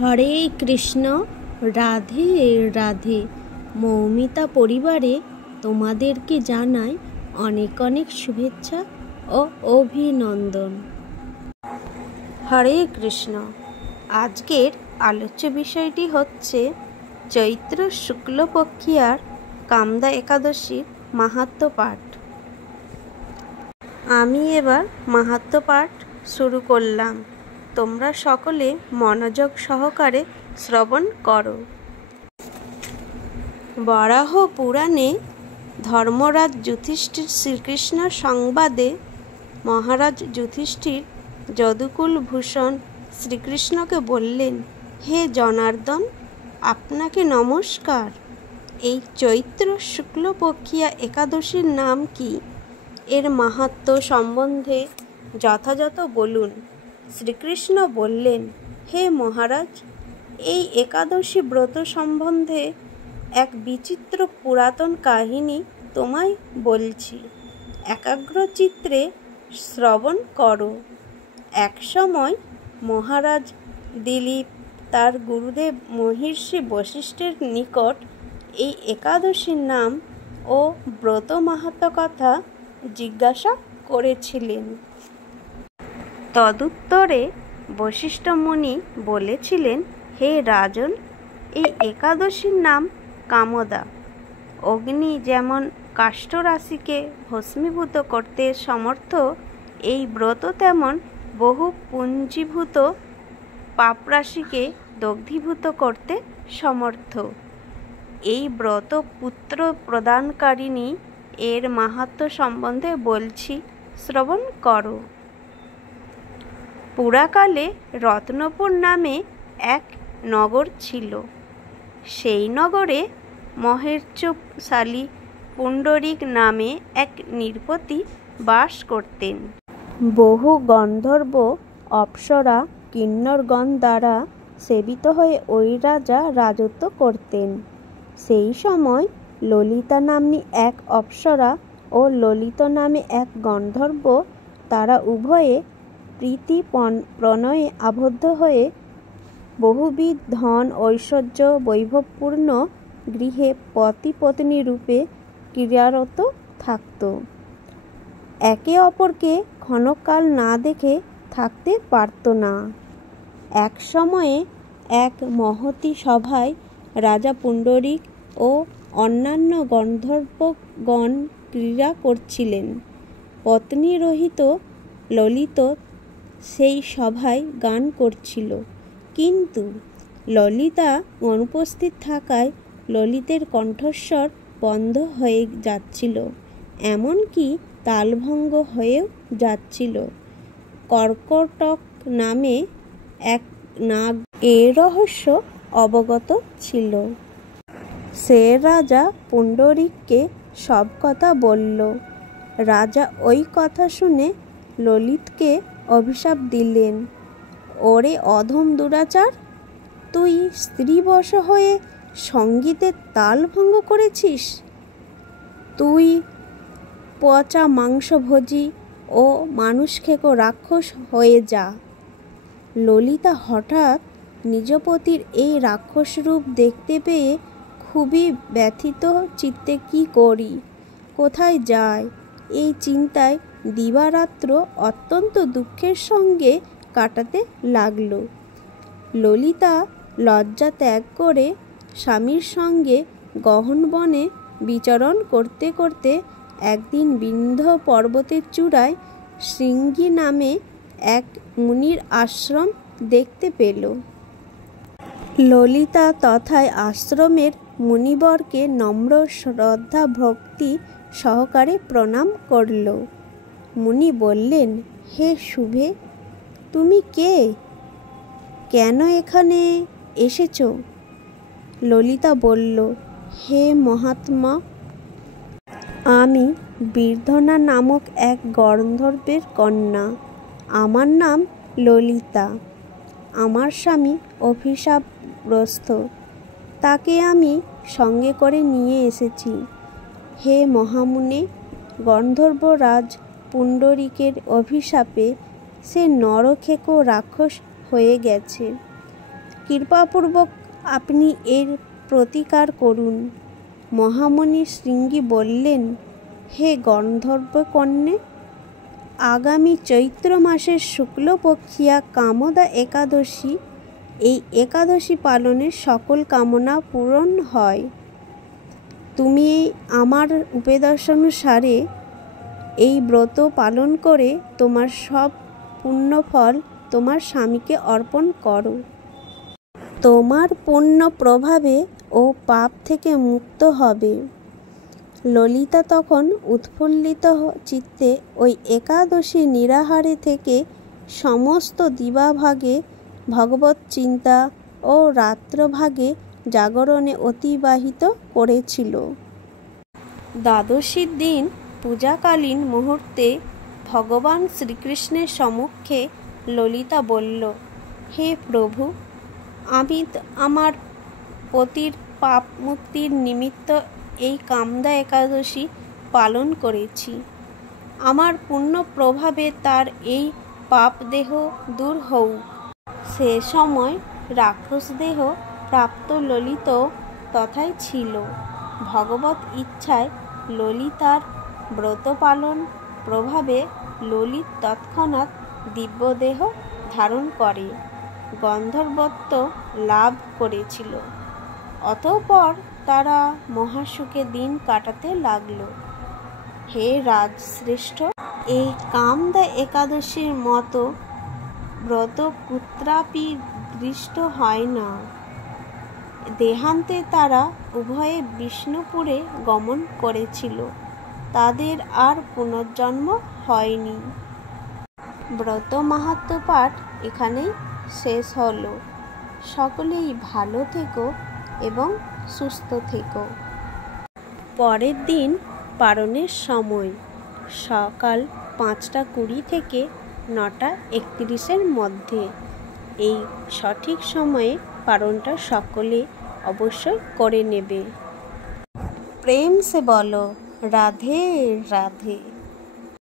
হরে কৃষ্ণ, রাধে রাধে। মৌমিতা পরিবারে তোমাদেরকে জানাই অনেক অনেক শুভেচ্ছা ও অভিনন্দন। হরে কৃষ্ণ। আজকের আলোচ্য বিষয়টি হচ্ছে চৈত্র শুক্লপক্ষিয়ার কামদা একাদশীর মাহাত্ম্য পাঠ। আমি এবার মাহাত্ম্য পাঠ শুরু করলাম। তোমরা সকলে মনোযোগ সহকারে শ্রবণ করো। বরাহ পুরাণে ধর্মরাজ যুধিষ্ঠির শ্রীকৃষ্ণ সংবাদে মহারাজ যুধিষ্ঠির যদুকুল ভূষণ শ্রীকৃষ্ণকে বললেন, হে জনার্দন, আপনাকে নমস্কার। এই চৈত্র শুক্লপক্ষিয়া একাদশীর নাম কি? এর মাহাত্ম্য সম্বন্ধে যথাযথ বলুন। শ্রীকৃষ্ণ বললেন, হে মহারাজ, এই একাদশী ব্রত সম্বন্ধে এক বিচিত্র পুরাতন কাহিনী তোমায় বলছি। একাগ্রচিত্তে শ্রবণ করো। এক সময় মহারাজ দিলীপ তার গুরুদেব মহর্ষি বশিষ্ঠের নিকট এই একাদশীর নাম ও ব্রত মাহাত্ম্য কথা জিজ্ঞাসা করেছিলেন। তদুত্তরে বশিষ্ঠ মুনি বলেছিলেন, হে রাজন, এই একাদশীর নাম কামদা। অগ্নি যেমন কাষ্ঠরাশিকে ভস্মীভূত করতে সমর্থ, এই ব্রত তেমন বহু পুঞ্জীভূত পাপরাশিকে দগ্ধীভূত করতে সমর্থ। এই ব্রত পুত্র প্রদানকারিণী। এর মাহাত্ম্য সম্বন্ধে বলছি, শ্রবণ করো। পুরাকালে রত্নপুর নামে এক নগর ছিল। সেই নগরে মহেশ্বরশালী পুণ্ডরিক নামে এক নৃপতি বাস করতেন। বহু গন্ধর্ব, অপ্সরা, কিন্নরগণ দ্বারা সেবিত হয়ে ওই রাজা রাজত্ব করতেন। সেই সময় ললিতা নাম্নী এক অপ্সরা ও ললিত নামে এক গন্ধর্ব, তারা উভয়ে প্রীতি প্রণয়ে আবদ্ধ হয়ে বহুবিধ ধন ঐশ্বর্য বৈভবপূর্ণ গৃহে পতি পত্নী রূপে ক্রিয়ারত থাকত। একে অপরকে ক্ষণকাল না দেখে থাকতে পারত না। এক সময়ে এক মহতী সভায় রাজা পুণ্ডরিক ও অন্যান্য গন্ধর্বগণ ক্রীড়া করছিলেন। পত্নীরহিত ললিত সেই সভায় গান করছিল, কিন্তু ললিতা অনুপস্থিত থাকায় ললিতের কণ্ঠস্বর বন্ধ হয়ে যাচ্ছিল, এমনকি তালভঙ্গ হয়েও যাচ্ছিল। কর্কটক নামে এক নাগ এ রহস্য অবগত ছিল। সে রাজা পুণ্ডরিককে সব কথা বলল। রাজা ওই কথা শুনে ললিতকে অভিশাপ দিলেন, ওরে অধম দুরাচার, তুই স্ত্রীবশ হয়ে সঙ্গীতের তাল ভঙ্গ করেছিস। তুই পচা মাংসভোজী ও মানুষখেকো রাক্ষস হয়ে যা। ললিতা হঠাৎ নিজ পতির এই রাক্ষস রূপ দেখতে পেয়ে খুবই ব্যথিত চিত্তে কি করি, কোথায় যাই, এই চিন্তায় দিবারাত্র অত্যন্ত দুঃখের সঙ্গে কাটাতে লাগল। ললিতা লজ্জা ত্যাগ করে স্বামীর সঙ্গে গহন বনে বিচরণ করতে করতে একদিন বিন্ধ্য পর্বতের চূড়ায় শৃঙ্গী নামে এক মুনির আশ্রম দেখতে পেল। ললিতা তথায় আশ্রমের মুনিবরকে নম্র শ্রদ্ধা ভক্তি সহকারে প্রণাম করল। মুনি বললেন, হে শুভে, তুমি কে? কেন এখানে এসেছ? ললিতা বলল, হে মহাত্মা, আমি বীরধনা নামক এক গন্ধর্বের কন্যা। আমার নাম ললিতা। আমার স্বামী অভিশাপগ্রস্ত, তাকে আমি সঙ্গে করে নিয়ে এসেছি। হে মহামুনে, গন্ধর্বরাজ পুণ্ডরিকের অভিশাপে সে নরখেকো রাক্ষস হয়ে গেছে। কৃপাপূর্বক আপনি এর প্রতিকার করুন। মহামণি শৃঙ্গী বললেন, হে গন্ধর্বকন্যে, আগামী চৈত্র মাসের শুক্লপক্ষিয়া কামদা একাদশী, এই একাদশী পালনে সকল কামনা পূরণ হয়। তুমি আমার উপদেশানুসারে এই ব্রত পালন করে তোমার সব পুণ্যফল তোমার স্বামীকে অর্পণ করো। তোমার পুণ্য প্রভাবে ও পাপ থেকে মুক্ত হবে। ললিতা তখন উৎফুল্লিত চিত্তে ওই একাদশী নিরাহারে থেকে সমস্ত দিবাভাগে ভগবত চিন্তা ও রাত্রভাগে জাগরণে অতিবাহিত করেছিল। দ্বাদশীর দিন পূজাকালীন মুহূর্তে ভগবান শ্রীকৃষ্ণের সম্মুখে ললিতা বলল, হে প্রভু, আমি আমার পতির পাপ মুক্তির নিমিত্ত এই কামদা একাদশী পালন করেছি। আমার পুণ্য প্রভাবে তার এই পাপ দেহ দূর হোক। সে সময় রাক্ষস দেহ প্রাপ্ত ললিত তথায় ছিল। ভগবত ইচ্ছায় ললিতার ব্রত পালন প্রভাবে ললিত তৎক্ষণাৎ দিব্যদেহ ধারণ করে গন্ধর্বত্ব লাভ করেছিল। অতঃপর তারা মহাসুখে দিন কাটাতে লাগল। হে রাজশ্রেষ্ঠ, এই কামদা একাদশীর মতো ব্রত কুত্রাপি দৃষ্ট হয় না। দেহান্তে তারা উভয়ে বিষ্ণুপুরে গমন করেছিল। তাদের আর পুনর্জন্ম হয়নি। ব্রত মাহাত্ম্য পাঠ এখানেই শেষ হলো। সকলেই ভালো থেকো এবং সুস্থ থেকো। পরের দিন পারণের সময় সকাল 5:20 থেকে 9:31 মধ্যে। এই সঠিক সময়ে পারণটা সকলে অবশ্যই করে নেবে। প্রেম সে বলো রাধে রাধে।